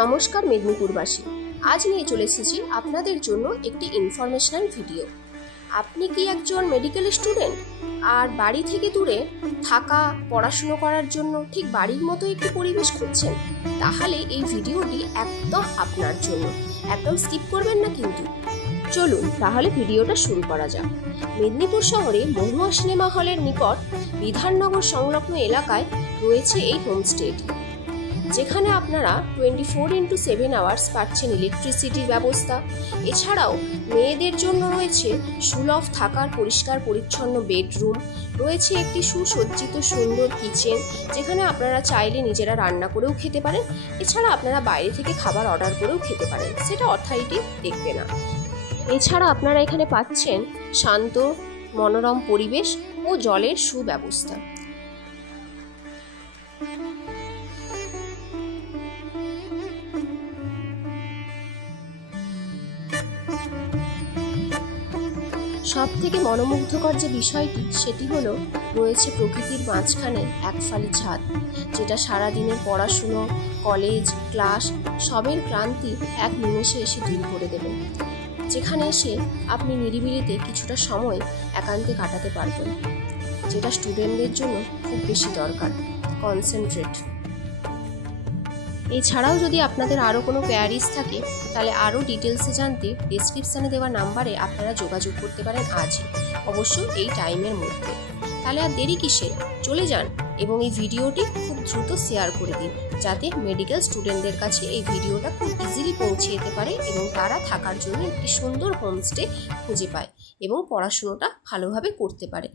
নমস্কার মেদিনীপুরবাসী, আজ নিয়ে চলে এসেছি আপনাদের জন্য একটি ইনফরমেশনাল ভিডিও। আপনি কি একজন মেডিকেল স্টুডেন্ট আর বাড়ি থেকে দূরে থাকা পড়াশুনো করার জন্য ঠিক বাড়ির মতো একটি পরিবেশ খুঁজছেন? তাহলে এই ভিডিওটি একদম আপনার জন্য, একদম স্কিপ করবেন না কিন্তু। চলুন তাহলে ভিডিওটা শুরু করা যাক। মেদিনীপুর শহরে মহুয়া সিনেমা হলের নিকট বিধাননগর সংলগ্ন এলাকায় রয়েছে এই হোমস্টেটি, যেখানে আপনারা 24x7 আওয়ার্স পাচ্ছেন ইলেকট্রিসিটির ব্যবস্থা। এছাড়াও মেয়েদের জন্য রয়েছে সুলভ থাকার পরিষ্কার পরিচ্ছন্ন বেডরুম, রয়েছে একটি সুসজ্জিত সুন্দর কিচেন, যেখানে আপনারা চাইলে নিজেরা রান্না করেও খেতে পারেন। এছাড়া আপনারা বাইরে থেকে খাবার অর্ডার করেও খেতে পারেন, সেটা অথরিটি দেখবে না। এছাড়া আপনারা এখানে পাচ্ছেন শান্ত মনোরম পরিবেশ ও জলের সুব্যবস্থা। সব থেকে মনোমুগ্ধকর যে বিষয়টি সেটি হলো রয়েছে প্রকৃতির মাঝখানে এক ফালি ছাদ, যেটা সারাদিনের পড়াশুনো, কলেজ, ক্লাস সবের ক্লান্তি এক নিমেষে এসে দূর করে দেবেন। যেখানে এসে আপনি নিরিবিলিতে কিছুটা সময় একান্তে কাটাতে পারবেন, যেটা স্টুডেন্টদের জন্য খুব বেশি দরকার, কনসেন্ট্রেট। এছাড়াও যদি আপনাদের আরও কোনো কোয়ারিজ থাকে, তাহলে আরও ডিটেলসে জানতে ডেসক্রিপশানে দেওয়া নাম্বারে আপনারা যোগাযোগ করতে পারেন আজই, অবশ্যই এই টাইমের মধ্যে। তাহলে আর দেরি কিসের, চলে যান এবং এই ভিডিওটি খুব দ্রুত শেয়ার করে দিন, যাতে মেডিকেল স্টুডেন্টদের কাছে এই ভিডিওটা খুব ইজিলি পৌঁছে যেতে পারে এবং তারা থাকার জন্য একটি সুন্দর হোমস্টে খুঁজে পায় এবং পড়াশুনোটা ভালোভাবে করতে পারে।